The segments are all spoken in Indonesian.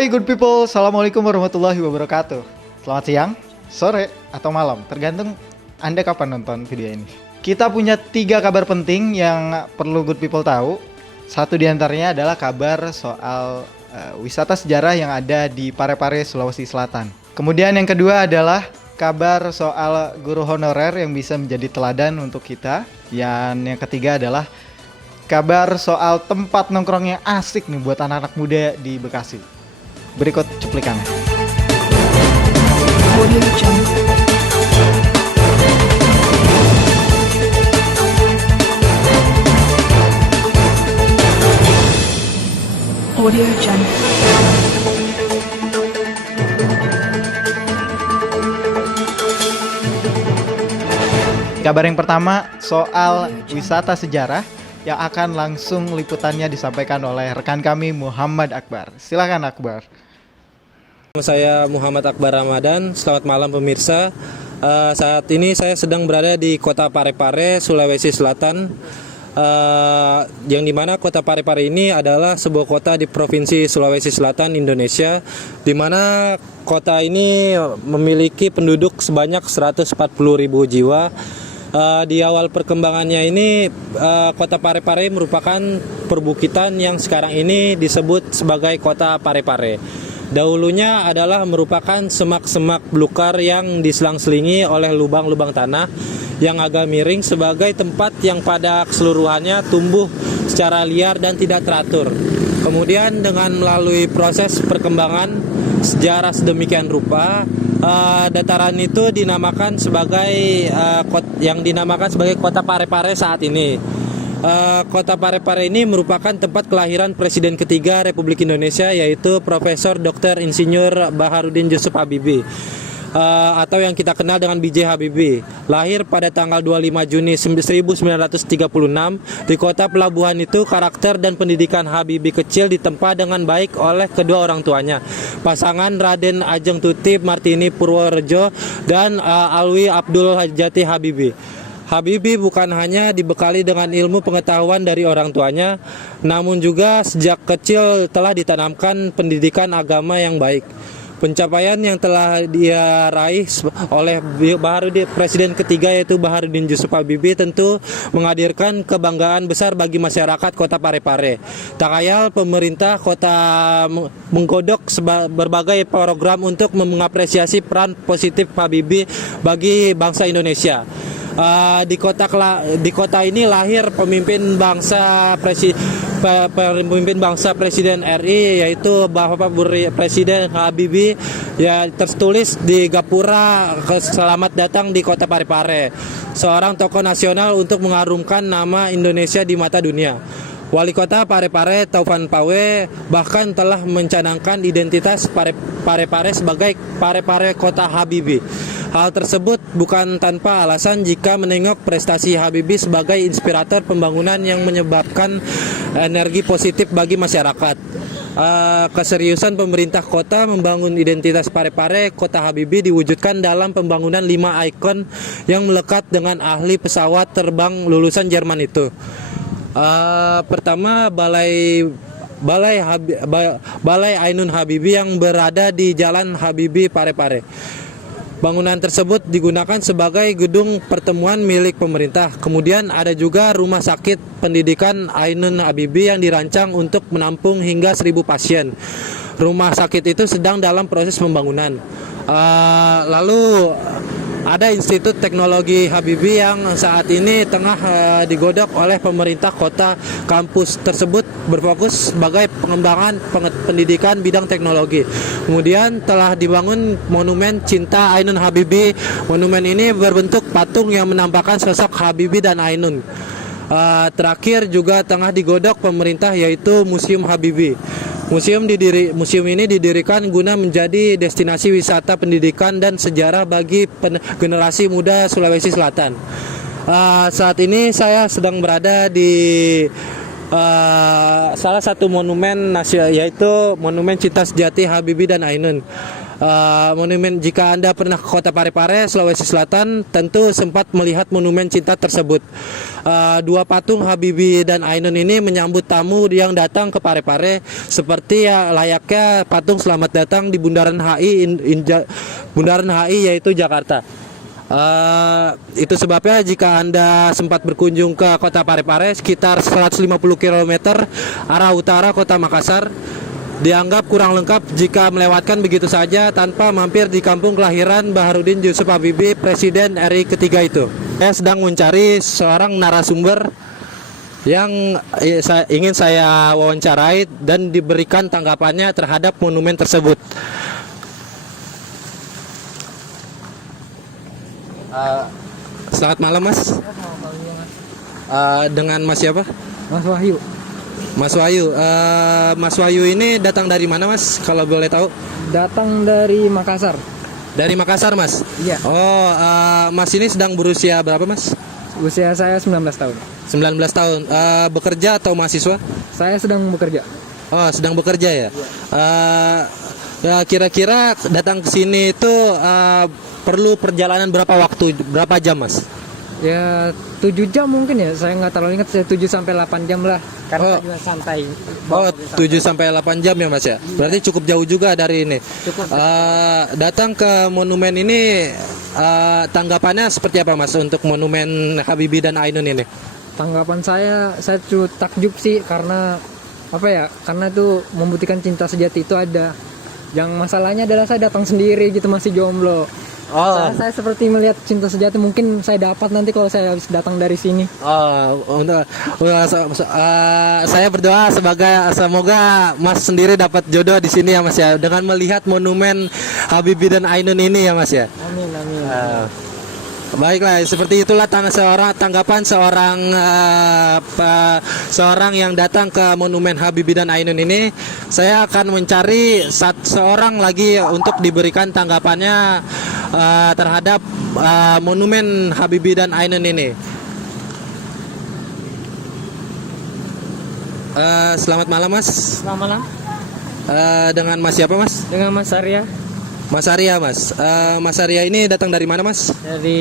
Hai good people, Assalamualaikum warahmatullahi wabarakatuh. Selamat siang, sore, atau malam, tergantung Anda kapan nonton video ini. Kita punya 3 kabar penting yang perlu good people tahu. Satu diantaranya adalah kabar soal wisata sejarah yang ada di Parepare, Sulawesi Selatan. Kemudian yang kedua adalah kabar soal guru honorer yang bisa menjadi teladan untuk kita. Yang ketiga adalah kabar soal tempat nongkrong yang asik nih buat anak-anak muda di Bekasi. Berikut cuplikannya. Audio Jungle. Kabar yang pertama soal wisata sejarah yang akan langsung liputannya disampaikan oleh rekan kami Muhammad Akbar. Silakan Akbar. Saya Muhammad Akbar Ramadan. Selamat malam pemirsa. Saat ini saya sedang berada di kota Parepare, Sulawesi Selatan. Yang dimana kota Parepare ini adalah sebuah kota di provinsi Sulawesi Selatan, Indonesia, dimana kota ini memiliki penduduk sebanyak 140.000 jiwa. Di awal perkembangannya ini kota Parepare merupakan perbukitan yang sekarang ini disebut sebagai kota Parepare. Dahulunya adalah merupakan semak-semak belukar yang diselang-selingi oleh lubang-lubang tanah yang agak miring sebagai tempat yang pada keseluruhannya tumbuh secara liar dan tidak teratur. Kemudian dengan melalui proses perkembangan sejarah sedemikian rupa, dataran itu dinamakan sebagai kota Parepare saat ini. Kota Parepare ini merupakan tempat kelahiran Presiden ketiga Republik Indonesia, yaitu Profesor Dr. Insinyur Baharudin Yusuf Habibie, atau yang kita kenal dengan B.J. Habibie. Lahir pada tanggal 25 Juni 1936 di kota pelabuhan itu. Karakter dan pendidikan Habibie kecil ditempa dengan baik oleh kedua orang tuanya, pasangan Raden Ajeng Tuti Martini Purworejo dan Alwi Abdul Jati Habibie. Habibie bukan hanya dibekali dengan ilmu pengetahuan dari orang tuanya, namun juga sejak kecil telah ditanamkan pendidikan agama yang baik. Pencapaian yang telah dia raih oleh Presiden ketiga yaitu Baharudin Yusuf Habibie tentu menghadirkan kebanggaan besar bagi masyarakat kota Parepare. Tak ayal pemerintah kota menggodok berbagai program untuk mengapresiasi peran positif Habibie bagi bangsa Indonesia. Di kota ini lahir pemimpin bangsa Presiden RI, yaitu Bapak Presiden Habibie, ya, tertulis di gapura selamat datang di kota Parepare, seorang tokoh nasional untuk mengharumkan nama Indonesia di mata dunia. Wali kota Parepare Taufan Pawe bahkan telah mencanangkan identitas Parepare sebagai Parepare Kota Habibie. Hal tersebut bukan tanpa alasan jika menengok prestasi Habibie sebagai inspirator pembangunan yang menyebabkan energi positif bagi masyarakat. Keseriusan pemerintah kota membangun identitas Parepare Kota Habibie diwujudkan dalam pembangunan 5 ikon yang melekat dengan ahli pesawat terbang lulusan Jerman itu. Pertama, Balai Ainun Habibie yang berada di Jalan Habibie Parepare. Bangunan tersebut digunakan sebagai gedung pertemuan milik pemerintah. Kemudian ada juga rumah sakit pendidikan Ainun Habibie yang dirancang untuk menampung hingga 1.000 pasien. Rumah sakit itu sedang dalam proses pembangunan. Lalu ada Institut Teknologi Habibie yang saat ini tengah digodok oleh pemerintah kota. Kampus tersebut berfokus sebagai pengembangan pendidikan bidang teknologi. Kemudian telah dibangun Monumen Cinta Ainun Habibie. Monumen ini berbentuk patung yang menampakkan sosok Habibie dan Ainun. Terakhir juga tengah digodok pemerintah, yaitu Museum Habibie. Museum ini didirikan guna menjadi destinasi wisata pendidikan dan sejarah bagi generasi muda Sulawesi Selatan. Saat ini saya sedang berada di salah satu monumen nasional, yaitu Monumen Cinta Sejati Habibie dan Ainun. Monumen, jika Anda pernah ke Kota Parepare, Sulawesi Selatan, tentu sempat melihat monumen cinta tersebut. Dua patung Habibie dan Ainun ini menyambut tamu yang datang ke Parepare seperti ya layaknya patung selamat datang di Bundaran HI, Bundaran HI yaitu Jakarta. Itu sebabnya jika Anda sempat berkunjung ke Kota Parepare sekitar 150 km arah utara Kota Makassar, dianggap kurang lengkap jika melewatkan begitu saja tanpa mampir di kampung kelahiran Baharudin Yusuf Habibie, Presiden RI ketiga itu. Saya sedang mencari seorang narasumber yang ingin saya wawancarai dan diberikan tanggapannya terhadap monumen tersebut. Selamat malam, Mas. Dengan Mas siapa? Mas Wahyu. Mas Wahyu. Mas Wahyu ini datang dari mana, Mas? Kalau boleh tahu? Datang dari Makassar. Dari Makassar, Mas? Iya. Oh, Mas ini sedang berusia berapa, Mas? Usia saya 19 tahun. 19 tahun. Bekerja atau mahasiswa? Saya sedang bekerja. Oh, sedang bekerja ya? Ya, kira-kira datang ke sini itu perlu perjalanan berapa waktu, berapa jam, Mas? Ya 7 jam mungkin ya. Saya nggak terlalu ingat, saya 7 sampai 8 jam lah. Karena Oh. juga santai. Oh, 7 sampai 8 jam ya, Mas ya? Berarti cukup jauh juga dari ini. Cukup. Datang ke monumen ini, tanggapannya seperti apa, Mas, untuk monumen Habibie dan Ainun ini? Tanggapan saya cukup takjub sih, karena apa ya? Karena itu membuktikan cinta sejati itu ada. Yang masalahnya adalah saya datang sendiri gitu, masih jomblo. Saya seperti melihat cinta sejati, mungkin saya dapat nanti kalau saya habis datang dari sini. Saya berdoa semoga Mas sendiri dapat jodoh di sini ya, Mas ya, dengan melihat monumen Habibie dan Ainun ini ya, Mas ya. Amin, amin. Baiklah, seperti itulah tanggapan seorang yang datang ke monumen Habibie dan Ainun ini. Saya akan mencari seorang lagi untuk diberikan tanggapannya terhadap monumen Habibie dan Ainun ini. Selamat malam, Mas. Selamat malam. Dengan Mas siapa, Mas? Dengan Mas Arya Mas Arya, Mas. Mas Arya ini datang dari mana, Mas? dari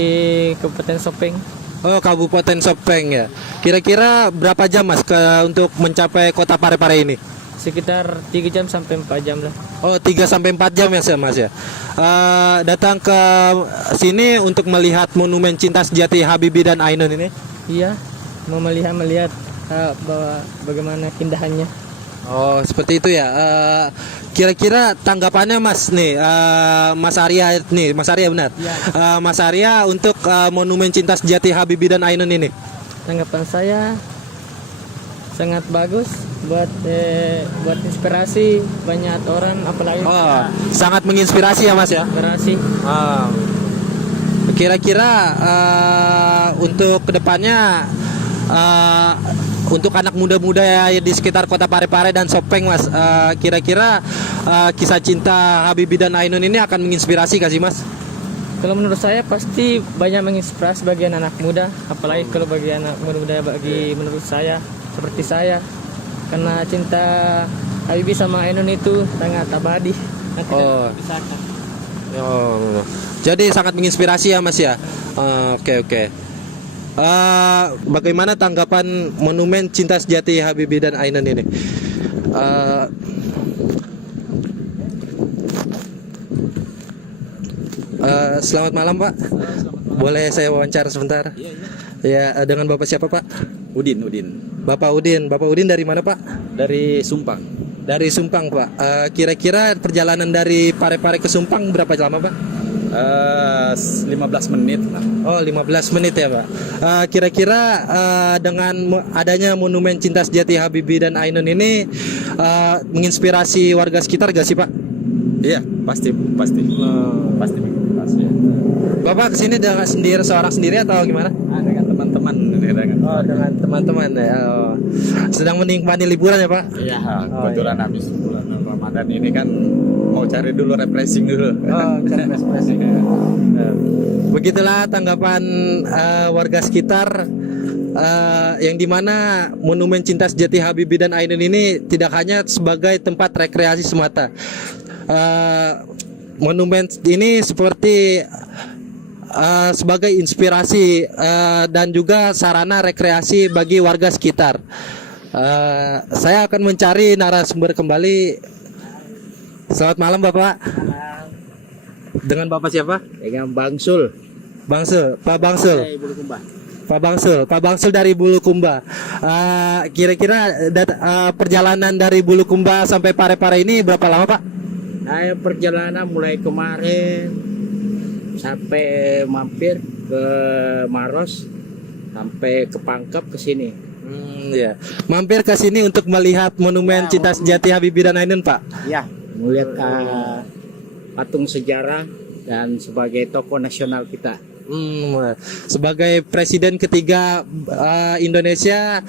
Kabupaten Sopeng. Oh, Kabupaten Sopeng ya. Kira-kira berapa jam, Mas, untuk mencapai Kota Parepare ini? Sekitar 3 jam sampai 4 jam lah. Oh, 3 sampai 4 jam ya, Mas ya. Datang ke sini untuk melihat monumen cinta sejati Habibie dan Ainun ini. Iya, mau melihat bahwa bagaimana keindahannya. Oh, seperti itu ya. Kira-kira tanggapannya Mas nih, Mas Arya nih, Mas Arya benar. Ya. Mas Arya untuk monumen cinta sejati Habibie dan Ainun ini. Tanggapan saya sangat bagus buat inspirasi banyak orang, apalagi Oh, sangat menginspirasi ya, Mas ya. inspirasi. Kira-kira untuk kedepannya untuk anak muda-muda ya di sekitar Kota Parepare dan Sopeng, Mas, kira-kira kisah cinta Habibie dan Ainun ini akan menginspirasi gak sih, Mas? Kalau menurut saya pasti banyak menginspirasi bagi anak muda, apalagi kalau bagi anak muda menurut saya seperti saya, karena cinta Habibie sama Ainun itu sangat abadi. Nanti Oh. dipisahkan. Oh, jadi sangat menginspirasi ya, Mas ya. Oke. Bagaimana tanggapan monumen cinta sejati Habibie dan Ainun ini? Selamat malam, Pak. Boleh saya wawancara sebentar? Ya, dengan Bapak siapa, Pak? Udin. Bapak Udin dari mana, Pak? Dari Sumpang. Dari Sumpang, Pak. Kira-kira perjalanan dari Parepare ke Sumpang berapa lama, Pak? 15 menit lah. Oh, 15 menit ya, Pak. Kira-kira dengan adanya monumen cinta sejati Habibie dan Ainun ini menginspirasi warga sekitar gak sih, Pak? Iya, pasti. Pasti menginspirasi. Bapak kesini dengan seorang sendiri atau gimana? Dengan teman-teman. Oh, dengan teman-teman ya. Oh. Sedang menikmati liburan ya, Pak? Iya, kebetulan habis bulan Ramadan ini kan mau cari dulu refreshing dulu. Oh, cari refreshing. Begitulah tanggapan warga sekitar, yang dimana monumen cinta sejati Habibie dan Ainun ini tidak hanya sebagai tempat rekreasi semata. monumen ini seperti sebagai inspirasi dan juga sarana rekreasi bagi warga sekitar. Saya akan mencari narasumber kembali. Selamat malam Bapak. Dengan Bapak siapa? Dengan Bangsul. Bangsul, Pak Bangsul. Bulukumba. Pak Bangsul dari Bulukumba. Kira-kira perjalanan dari Bulukumba sampai Parepare ini berapa lama Pak? Saya perjalanan mulai kemarin sampai mampir ke Maros sampai ke Pangkep ke sini. Ya. Mampir ke sini untuk melihat monumen Cinta Sejati Habibie dan Ainun Pak. Ya, melihat patung sejarah dan sebagai tokoh nasional kita. Sebagai presiden ketiga Indonesia,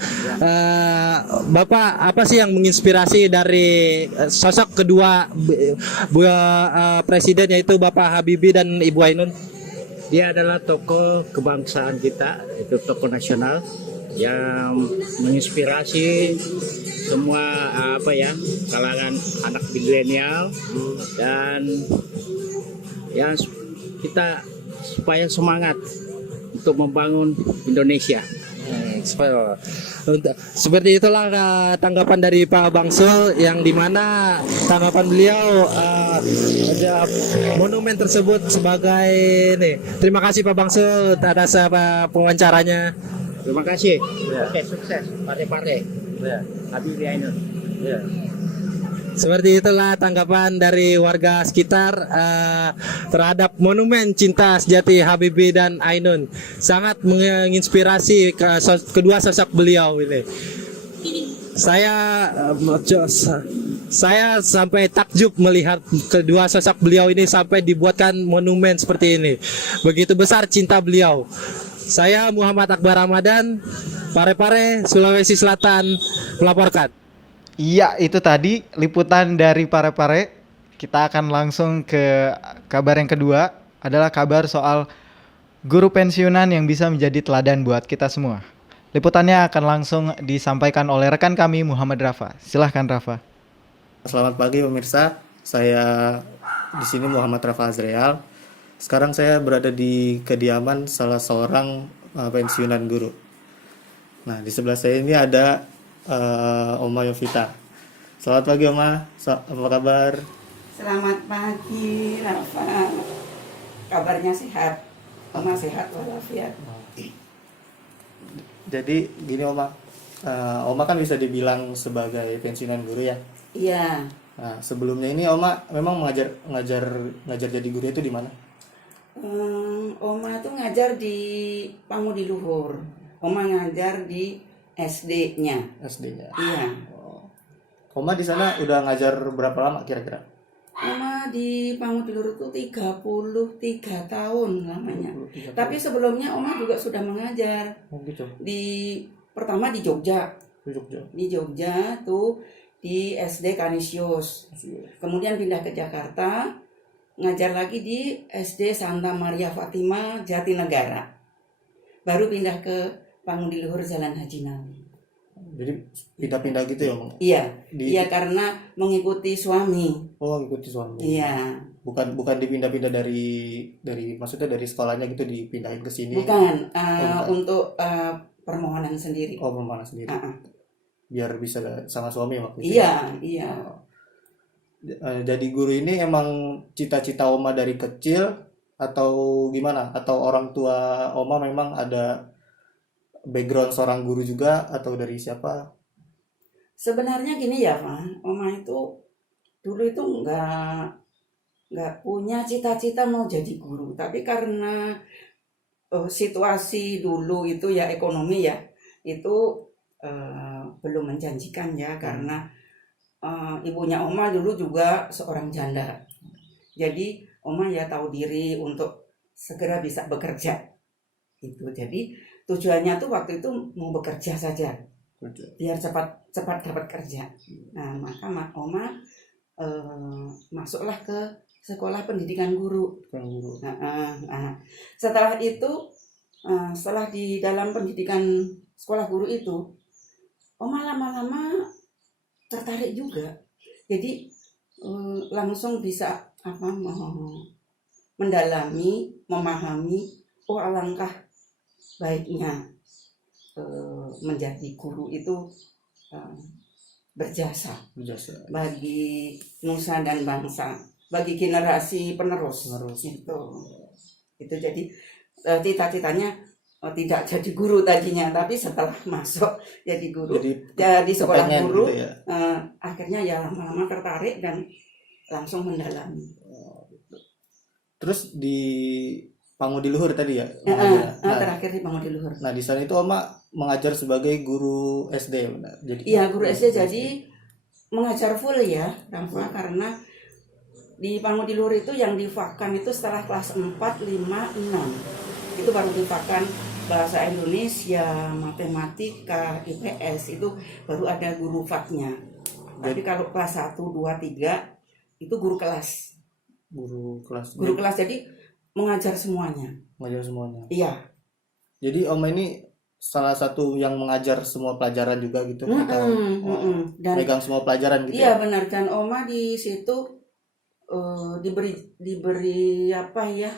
Bapak apa sih yang menginspirasi dari sosok kedua presiden, yaitu Bapak Habibie dan Ibu Ainun? Dia adalah tokoh kebangsaan kita, itu tokoh nasional yang menginspirasi semua kalangan anak milenial dan yang kita supaya semangat untuk membangun Indonesia. Seperti itulah tanggapan dari Pak Bangsul, yang dimana tanggapan beliau ada monumen tersebut sebagai Terima kasih Pak Bangsul atas pewawancaranya. Terima kasih. Oke, sukses. Parepare. Habibie Ainun. Seperti itulah tanggapan dari warga sekitar terhadap monumen Cinta Sejati Habibie dan Ainun. Sangat menginspirasi kedua sosok beliau ini. Saya sampai takjub melihat kedua sosok beliau ini sampai dibuatkan monumen seperti ini. Begitu besar cinta beliau. Saya Muhammad Akbar Ramadan, Parepare, Sulawesi Selatan melaporkan. Iya, itu tadi liputan dari Parepare. Kita akan langsung ke kabar yang kedua, adalah kabar soal guru pensiunan yang bisa menjadi teladan buat kita semua. Liputannya akan langsung disampaikan oleh rekan kami Muhammad Rafa. Silahkan Rafa. Selamat pagi pemirsa, saya di sini Muhammad Rafa Azreal. Sekarang saya berada di kediaman salah seorang pensiunan guru. Nah, di sebelah saya ini ada Oma Yovita. Selamat pagi Oma, apa kabar? Selamat pagi Rafa. Kabarnya sehat. Oma sehat walafiat. Jadi gini Oma, Oma kan bisa dibilang sebagai pensiunan guru ya. Iya. Nah, sebelumnya ini Oma memang ngajar jadi guru itu di mana? Oma tuh ngajar di Pangudi Luhur. Oma ngajar di SD-nya. SD-nya. Iya. Oma di sana udah ngajar berapa lama kira-kira? Oma di Pangudi Luhur tuh 33 tahun lamanya. Tapi sebelumnya Oma juga sudah mengajar. Oh gitu. Pertama di Jogja. Di Jogja. Di Jogja tuh di SD Kanisius. Kemudian pindah ke Jakarta, ngajar lagi di SD Santa Maria Fatima Jatinegara. Baru pindah ke Pangudi Luhur Jalan Haji Nawi. Jadi pindah-pindah gitu ya, Bang? Iya. Iya, karena mengikuti suami. Oh, ngikuti suami. Iya. Bukan dipindah-pindah dari maksudnya dari sekolahnya gitu dipindahin ke sini. Bukan, untuk permohonan sendiri. Oh, permohonan sendiri. Biar bisa sama suami waktu itu. Iya. Jadi guru ini emang cita-cita Oma dari kecil atau gimana? Atau orang tua Oma memang ada background seorang guru juga atau dari siapa? Sebenarnya gini ya, Pak. Oma itu dulu itu nggak punya cita-cita mau jadi guru, tapi karena situasi dulu itu ya ekonomi ya itu belum menjanjikan ya, karena ibunya Oma dulu juga seorang janda. Jadi Oma ya tahu diri untuk segera bisa bekerja. Itu jadi tujuannya tuh waktu itu mau bekerja saja. Biar cepat dapat kerja. Nah, maka Oma masuklah ke sekolah pendidikan guru. Setelah itu setelah di dalam pendidikan sekolah guru itu Oma lama-lama tertarik juga. Jadi langsung bisa mendalami, memahami, oh alangkah baiknya menjadi guru itu berjasa bagi nusa dan bangsa, bagi generasi penerus. Itu jadi cita-citanya tidak jadi guru tadinya, tapi setelah masuk jadi guru, jadi sekolah guru, gitu ya. akhirnya ya lama-lama tertarik dan langsung mendalami. Terus di Pangudiluhur tadi ya? Terakhir di Pangudiluhur. Nah di sana itu Oma mengajar sebagai guru SD, benar? Jadi iya, guru SD, jadi mengajar full ya, Rafa, karena di Pangudiluhur itu yang difakan itu setelah kelas 4, 5, 6 itu baru difakan bahasa Indonesia, matematika, IPS, itu baru ada guru faknya. Tapi kalau kelas 1, 2, 3 itu guru kelas. Guru kelas, jadi mengajar semuanya. Iya. Jadi Oma ini salah satu yang mengajar semua pelajaran juga gitu, atau Dan megang semua pelajaran gitu? Iya benar, dan Oma di situ diberi apa ya,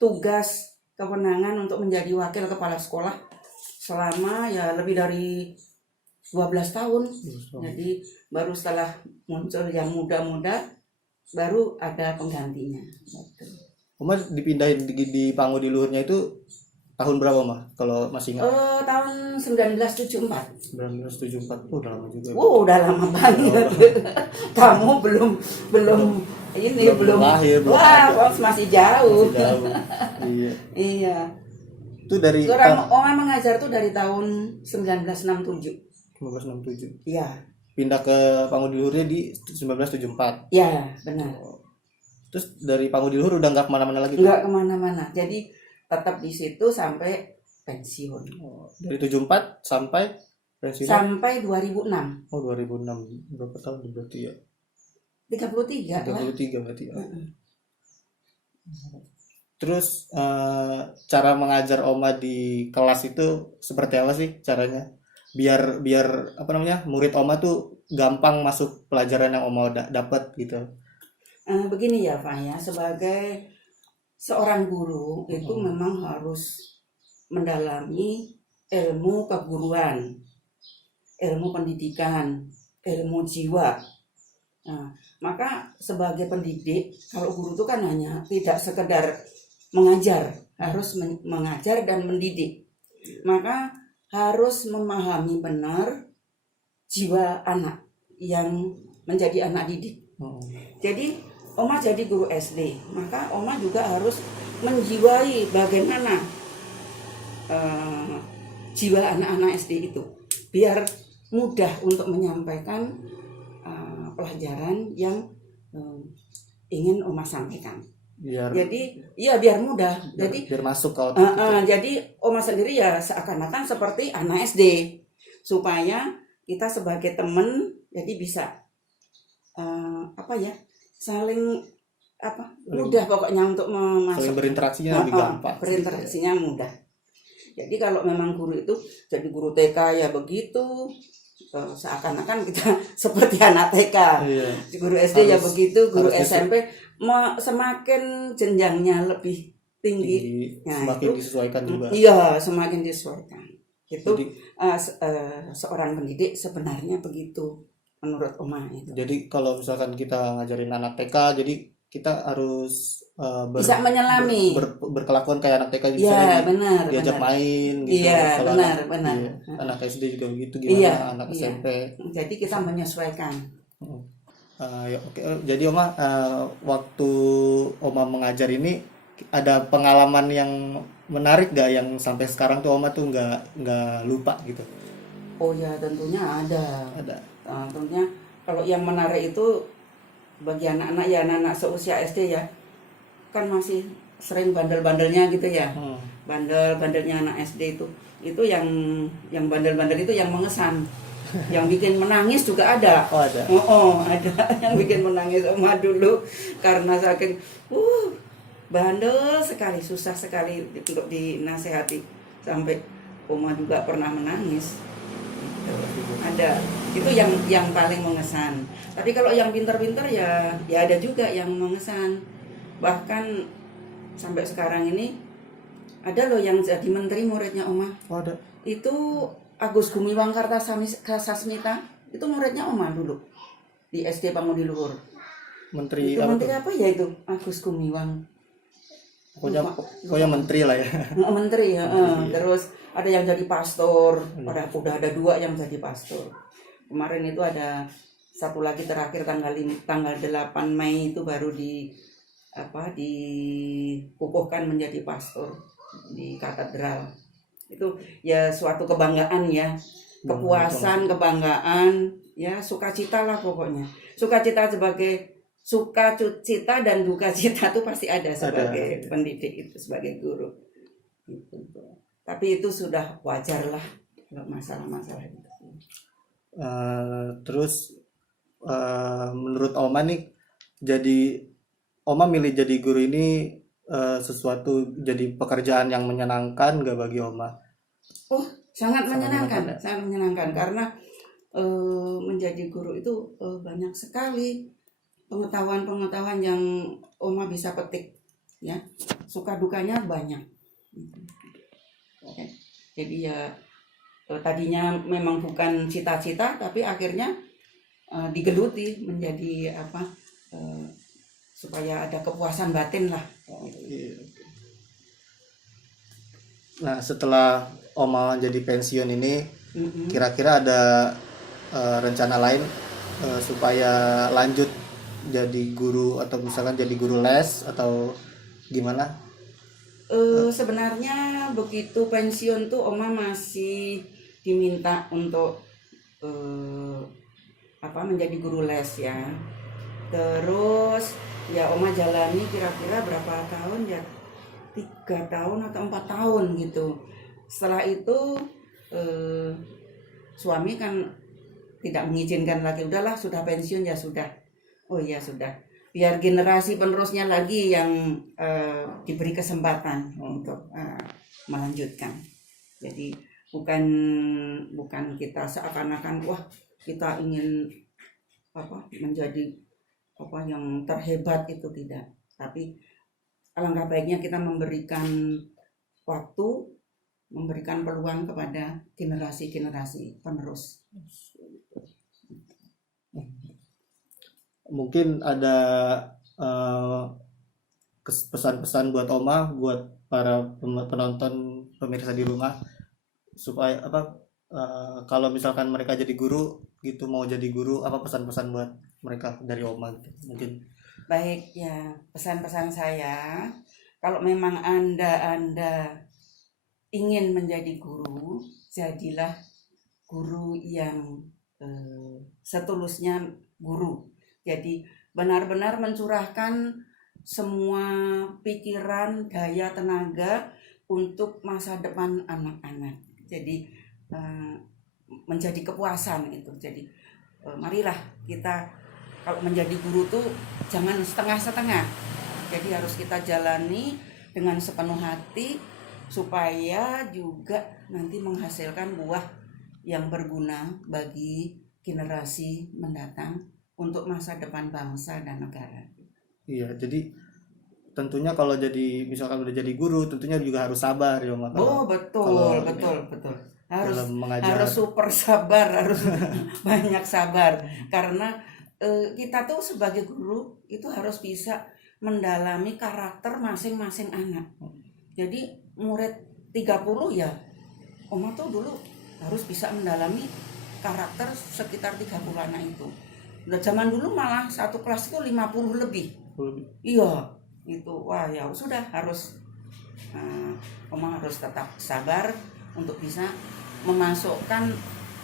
tugas kewenangan untuk menjadi wakil kepala sekolah selama ya lebih dari 12 tahun. Jadi baru setelah muncul yang muda-muda baru ada penggantinya. Oma dipindahin di Pangudiluhurnya itu tahun berapa mah kalau masih ingat? Tahun 1974. 1974. Udah lama juga. Udah lama banget. Kamu belum lahir, masih jauh. Iya. Iya. Itu dari Oma mengajar tuh dari tahun 1967. 1967. Iya. Pindah ke Pangudiluhurnya di 1974. Iya, benar. Terus dari Pangudiluhur udah nggak kemana-mana lagi? Nggak kemana-mana. Jadi tetap di situ sampai pensiun. Dari 74 sampai pensiun? Sampai 2006. 2006. Berapa tahun berarti ya? 33 lah. 33 berarti ya. Terus cara mengajar Oma di kelas itu seperti apa sih caranya? Biar apa namanya, murid Oma tuh gampang masuk pelajaran yang Oma dapat gitu. Begini ya Pak ya, sebagai seorang guru itu memang harus mendalami ilmu keguruan, ilmu pendidikan, ilmu jiwa. Nah, maka sebagai pendidik, kalau guru itu kan hanya tidak sekedar mengajar, harus mengajar dan mendidik. Maka harus memahami benar jiwa anak yang menjadi anak didik. Jadi Oma jadi guru SD, maka Oma juga harus menjiwai bagaimana jiwa anak-anak SD itu, biar mudah untuk menyampaikan pelajaran yang ingin Oma sampaikan. Biar mudah. Biar masuk kalau jadi Oma sendiri ya seakan-akan seperti anak SD, supaya kita sebagai teman jadi bisa saling mudah pokoknya untuk saling berinteraksinya lebih gampang. Berinteraksinya mudah. Jadi kalau memang guru itu jadi guru TK ya begitu, seakan-akan kita seperti anak TK. Iya. Guru SD ya begitu, guru SMP semakin jenjangnya lebih tinggi. Semakin disesuaikan juga. Iya, semakin disesuaikan. Itu seorang pendidik sebenarnya begitu. Menurut Oma itu. Jadi kalau misalkan kita ngajarin anak TK, jadi kita harus bisa menyelami, berkelakuan kayak anak TK gitu. Iya, benar. Diajak main gitu. Iya, benar. Iya, anak SD juga begitu, gimana anak SMP. Jadi kita menyesuaikan. Oke. Jadi Oma, waktu Oma mengajar ini ada pengalaman yang menarik gak yang sampai sekarang tuh Oma tuh nggak lupa gitu? Oh ya, tentunya ada. Tentunya kalau yang menarik itu bagi anak-anak ya, anak-anak seusia SD ya, kan masih sering bandel-bandelnya gitu ya. Bandel-bandelnya anak SD itu yang bandel-bandel itu yang mengesan. Yang bikin menangis juga ada. Ada. Ada yang bikin menangis Oma dulu karena saking bandel sekali, susah sekali untuk dinasehati, sampai Oma juga pernah menangis. Ada. Itu yang paling mengesan. Tapi kalau yang pintar-pintar ya ada juga yang mengesan. Bahkan sampai sekarang ini ada loh yang jadi menteri muridnya Oma. Oh, ada. Itu Agus Gumiwang Kartasasmita, itu muridnya Oma dulu di SD Pangudi Luhur. Menteri Itu apa menteri tuh? apa ya itu? Agus Gumiwang. Pokoknya menteri lah ya. Menteri ya. Terus ada yang jadi pastor, udah ada 2 yang jadi pastor. Kemarin itu ada satu lagi terakhir tanggal 8 Mei itu baru dikukuhkan menjadi pastor di katedral. Itu ya suatu kebanggaan ya, kepuasan, kebanggaan, ya sukacita lah pokoknya. Sukacita dan duka cita itu pasti ada sebagai pendidik itu, sebagai guru. Gitu. Tapi itu sudah wajar lah kalau masalah-masalah itu. Terus menurut Oma nih, Oma milih jadi guru ini sesuatu, jadi pekerjaan yang menyenangkan gak bagi Oma? Oh, sangat menyenangkan, menyenangkan, ya? sangat menyenangkan karena menjadi guru itu banyak sekali pengetahuan yang Oma bisa petik, ya. Suka dukanya banyak. Oke. Jadi ya tadinya memang bukan cita-cita, tapi akhirnya digeluti menjadi supaya ada kepuasan batin lah. Nah, setelah Oma jadi pensiun ini, kira-kira ada rencana lain supaya lanjut jadi guru, atau misalkan jadi guru les atau gimana? Sebenarnya begitu pensiun tuh Oma masih diminta untuk menjadi guru les ya. Terus ya Oma jalani kira-kira berapa tahun ya, 3 tahun atau 4 tahun gitu. Setelah itu suami kan tidak mengizinkan lagi, udahlah sudah pensiun ya sudah. Oh iya sudah, biar generasi penerusnya lagi yang diberi kesempatan untuk melanjutkan. Jadi bukan kita seakan-akan wah kita ingin menjadi yang terhebat, itu tidak. Tapi alangkah baiknya kita memberikan waktu, memberikan peluang kepada generasi-generasi penerus. Mungkin ada pesan-pesan buat Oma, buat para penonton, pemirsa di rumah, supaya kalau misalkan mereka jadi guru gitu, mau jadi guru, apa pesan-pesan buat mereka dari Oma gitu, mungkin? Baik ya, pesan-pesan saya, kalau memang Anda ingin menjadi guru, jadilah guru yang setulusnya guru. Jadi benar-benar mencurahkan semua pikiran, daya, tenaga untuk masa depan anak-anak. Jadi menjadi kepuasan itu. Jadi marilah kita kalau menjadi guru tuh jangan setengah-setengah. Jadi harus kita jalani dengan sepenuh hati supaya juga nanti menghasilkan buah yang berguna bagi generasi mendatang untuk masa depan bangsa dan negara. Iya, jadi tentunya kalau misalkan udah jadi guru, tentunya juga harus sabar ya Oma. Betul. Harus super sabar, harus banyak sabar, karena kita tuh sebagai guru itu harus bisa mendalami karakter masing-masing anak. Jadi murid 30 ya Oma tuh dulu harus bisa mendalami karakter sekitar 30 anak itu. Udah zaman dulu malah satu kelas itu 50 lebih. Iya, itu wah ya sudah harus Oma harus tetap sabar untuk bisa memasukkan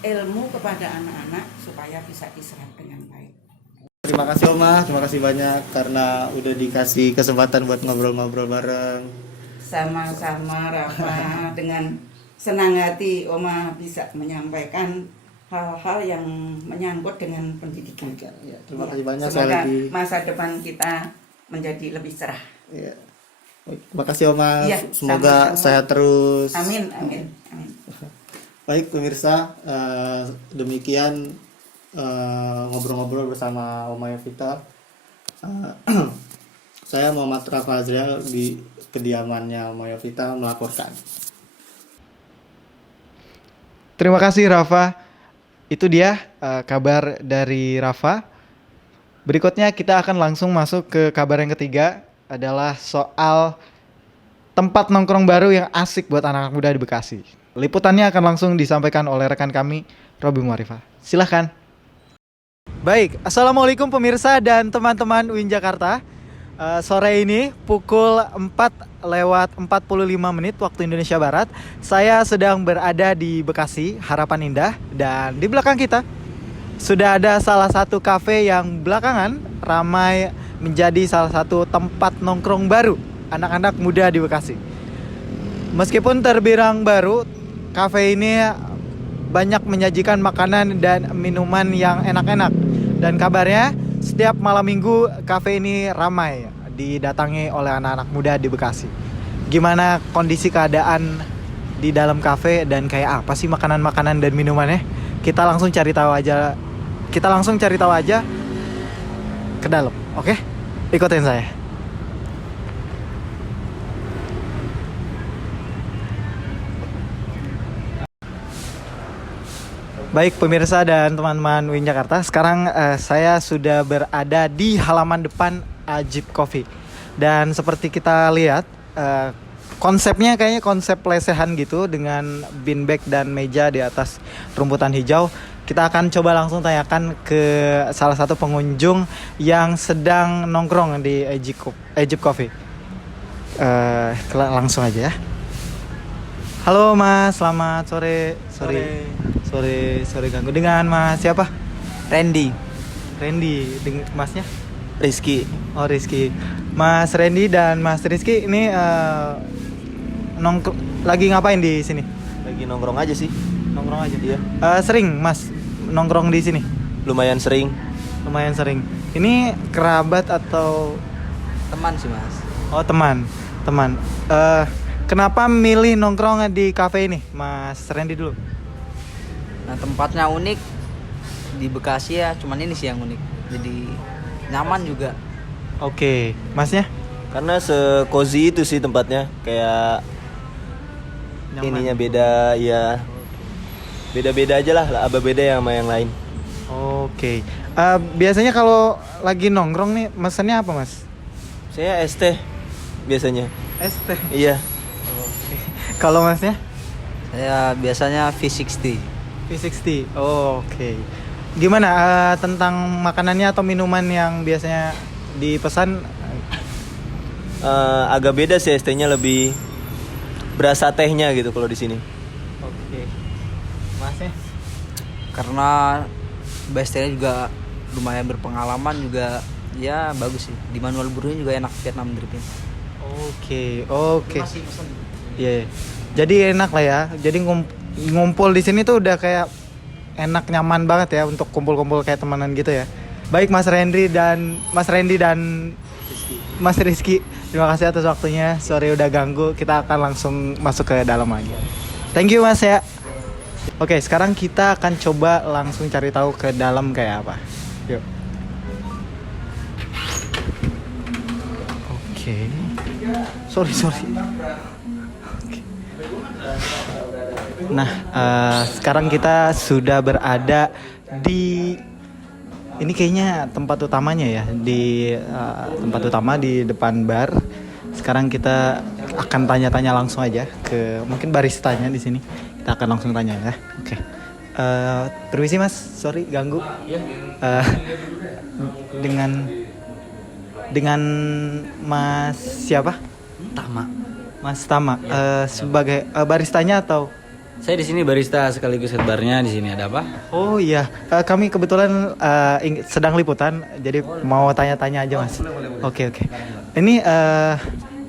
ilmu kepada anak-anak supaya bisa diserap dengan baik. Terima kasih Oma, terima kasih banyak karena udah dikasih kesempatan buat ngobrol-ngobrol bareng. Sama-sama Rafa, dengan senang hati Oma bisa menyampaikan hal-hal yang menyangkut dengan pendidikan. Ya, terima kasih banyak Semoga sekali lagi. masa depan kita menjadi lebih cerah. Ya. Terima kasih Oma, Ya, semoga sama-sama. sehat terus. Amin. Baik pemirsa, demikian ngobrol-ngobrol bersama Oma Yovita. Eh, saya Muhammad Rafa Azrial di kediamannya Oma Yovita melaporkan. Terima kasih Rafa. Itu dia kabar dari Rafa. Berikutnya kita akan langsung masuk ke kabar yang ketiga, adalah soal tempat nongkrong baru yang asik buat anak-anak muda di Bekasi. Liputannya akan langsung disampaikan oleh rekan kami, Robi Muarifah. Silahkan. Baik, Assalamualaikum pemirsa dan teman-teman UIN Jakarta. Sore ini pukul 4:45 waktu Indonesia Barat, saya sedang berada di Bekasi, Harapan Indah, dan di belakang kita sudah ada salah satu kafe yang belakangan ramai menjadi salah satu tempat nongkrong baru anak-anak muda di Bekasi. Meskipun terbilang baru, kafe ini banyak menyajikan makanan dan minuman yang enak-enak. Dan kabarnya setiap malam minggu kafe ini ramai didatangi oleh anak-anak muda di Bekasi. Gimana kondisi keadaan di dalam kafe dan kayak apa sih makanan-makanan dan minumannya? Kita langsung cari tahu aja. Ke dalam, oke? Ikutin saya. Baik pemirsa dan teman-teman UIN Jakarta, sekarang saya sudah berada di halaman depan Ajib Coffee. Dan seperti kita lihat, konsepnya kayaknya konsep lesehan gitu, dengan beanbag dan meja di atas rumputan hijau. Kita akan coba langsung tanyakan ke salah satu pengunjung yang sedang nongkrong di Ajib Coffee. Langsung aja ya. Halo Mas, selamat sore. Sorry ganggu. Dengan Mas siapa? Randy, Dengan Masnya? Rizky. Oh Rizky. Mas Randy dan Mas Rizky ini lagi ngapain di sini? Lagi nongkrong aja sih. Nongkrong aja. Iya. Sering Mas nongkrong di sini? Lumayan sering. Ini kerabat atau Teman sih mas. oh teman? Kenapa milih nongkrong di kafe ini, Mas Randy dulu? Nah tempatnya unik di Bekasi ya, cuman ini sih yang unik. Jadi nyaman juga. Oke, Masnya? Karena se-cozy itu sih tempatnya, kayak Nyaman. ininya beda ya. Beda-beda aja lah, beda yang sama yang lain. Oke. Biasanya kalau lagi nongkrong nih, mesennya apa Mas? Saya es teh biasanya. Es teh. Iya. Kalau Masnya? Saya biasanya V60. V60. Oh, oke. Gimana tentang makanannya atau minuman yang biasanya dipesan? Agak beda sih, es tehnya lebih berasa tehnya gitu kalau di sini. Oke. Masnya? Karena bestnya juga lumayan berpengalaman juga, ya bagus sih. Di manual brewnya juga enak, Vietnam dripnya. Oke. Iya. Jadi enak lah ya. Jadi ngumpul di sini tuh udah kayak enak, nyaman banget ya untuk kumpul-kumpul kayak temenan gitu ya. Baik Mas Randy dan Mas Rizky, terima kasih atas waktunya. Sorry udah ganggu. Kita akan langsung masuk ke dalam lagi. Thank you Mas ya. Oke, sekarang kita akan coba langsung cari tahu ke dalam kayak apa. Yuk. Oke. Sorry. Oke. Nah, sekarang kita sudah berada di ini kayaknya tempat utamanya ya, di tempat utama di depan bar. Sekarang kita akan tanya-tanya langsung aja ke mungkin baristanya di sini. Kita akan langsung tanya ya. Oke. Permisi Mas, sorry ganggu. Dengan Mas siapa? Tama. Mas Tama. Sebagai baristanya atau? Saya di sini barista sekaligus head barnya. Di sini ada apa? Oh iya, kami kebetulan sedang liputan, jadi mau tanya-tanya aja Mas. Oke. Ini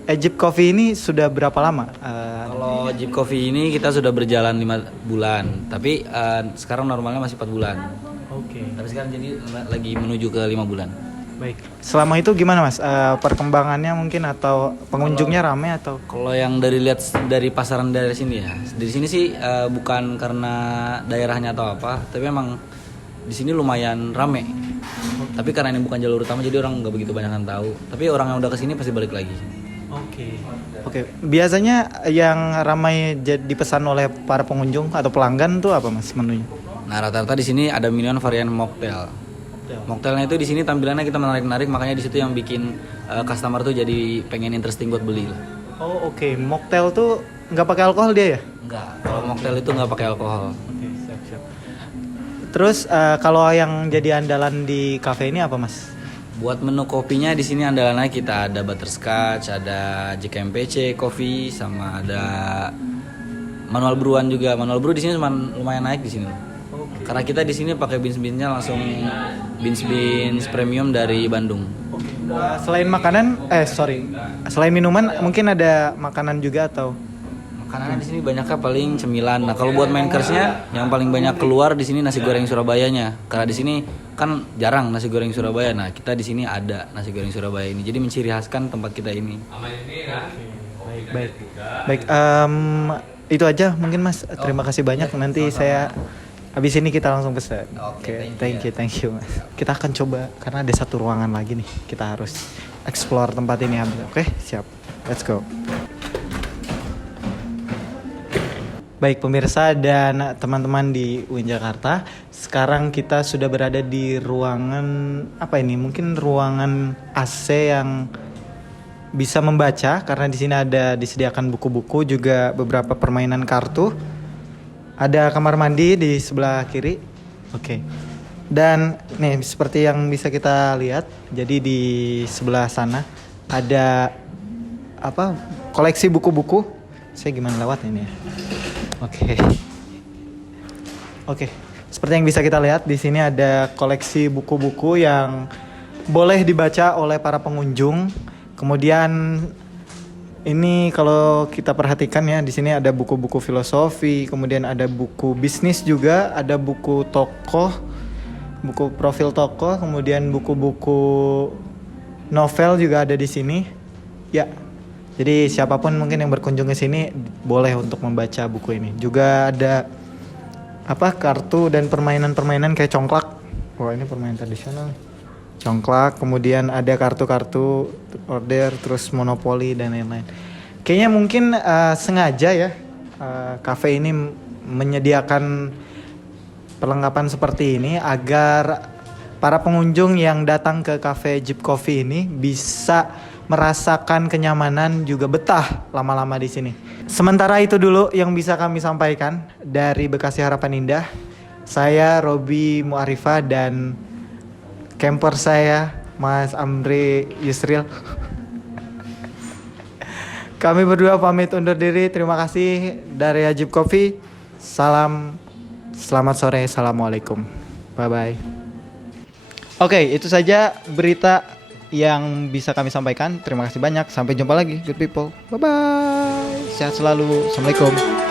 Ajib Coffee ini sudah berapa lama? Kalau Ajib Coffee ini kita sudah berjalan 5 bulan, tapi sekarang normalnya masih 4 bulan. Oke. Tapi sekarang jadi lagi menuju ke 5 bulan. Baik. Selama itu gimana Mas? Perkembangannya mungkin atau pengunjungnya ramai atau? Kalau yang lihat dari pasaran dari sini ya, dari sini sih bukan karena daerahnya atau apa, tapi memang di sini lumayan rame. Tapi karena ini bukan jalur utama jadi orang nggak begitu banyak yang tahu. Tapi orang yang udah kesini pasti balik lagi. Oke. Biasanya yang ramai dipesan oleh para pengunjung atau pelanggan tuh apa Mas menunya? Nah rata-rata di sini ada minuman varian mocktail. Mocktailnya itu di sini tampilannya kita menarik-narik, makanya di situ yang bikin customer tuh jadi pengen interesting buat beli lah. Oh oke. Mocktail tuh nggak pakai alkohol dia ya? Enggak, kalau mocktail itu nggak pakai alkohol. Oke, siap. Terus kalau yang jadi andalan di cafe ini apa Mas? Buat menu kopinya di sini andalannya kita ada butterscotch, ada JKMPC coffee, sama ada manual brewan juga. Manual brew di sini lumayan naik di sini. Karena kita di sini pakai beans-beansnya langsung beans premium dari Bandung. Selain makanan, selain minuman mungkin ada makanan juga atau? Makanan di sini banyaknya paling cemilan. Nah kalau buat main course-nya yang paling banyak keluar di sini nasi goreng Surabayanya. Karena di sini kan jarang nasi goreng Surabaya. Nah kita di sini ada nasi goreng Surabaya ini. Jadi menciri khaskan tempat kita ini. Baik. Itu aja mungkin Mas. Terima kasih banyak. Nanti saya habis ini kita langsung pesan. Oke, thank you Mas. Kita akan coba karena ada satu ruangan lagi nih. Kita harus explore tempat ini. Oke, siap. Let's go. Baik pemirsa dan teman-teman di UIN Jakarta, sekarang kita sudah berada di ruangan apa ini? Mungkin ruangan AC yang bisa membaca karena di sini ada disediakan buku-buku juga beberapa permainan kartu. Ada kamar mandi di sebelah kiri. Oke. Dan nih seperti yang bisa kita lihat, jadi di sebelah sana ada apa? Koleksi buku-buku. Saya gimana lewat ini ya? Oke. Seperti yang bisa kita lihat di sini ada koleksi buku-buku yang boleh dibaca oleh para pengunjung. Kemudian ini kalau kita perhatikan ya di sini ada buku-buku filosofi, kemudian ada buku bisnis juga, ada buku tokoh, buku profil tokoh, kemudian buku-buku novel juga ada di sini. Ya. Jadi siapapun mungkin yang berkunjung ke sini boleh untuk membaca buku ini. Juga ada kartu dan permainan-permainan kayak congklak. Wah, ini permainan tradisional. Congklak, kemudian ada kartu-kartu order, terus monopoli dan lain-lain. Kayaknya mungkin sengaja ya kafe ini menyediakan perlengkapan seperti ini agar para pengunjung yang datang ke cafe Jeep Coffee ini bisa merasakan kenyamanan juga betah lama-lama di sini. Sementara itu dulu yang bisa kami sampaikan dari Bekasi Harapan Indah. Saya Robi Muarifah dan camper saya Mas Amri Yusril. Kami berdua pamit undur diri. Terima kasih dari Jeep Coffee. Selamat sore. Assalamualaikum. Bye bye. Oke, itu saja berita yang bisa kami sampaikan. Terima kasih banyak. Sampai jumpa lagi, good people. Bye bye. Sehat selalu. Assalamualaikum.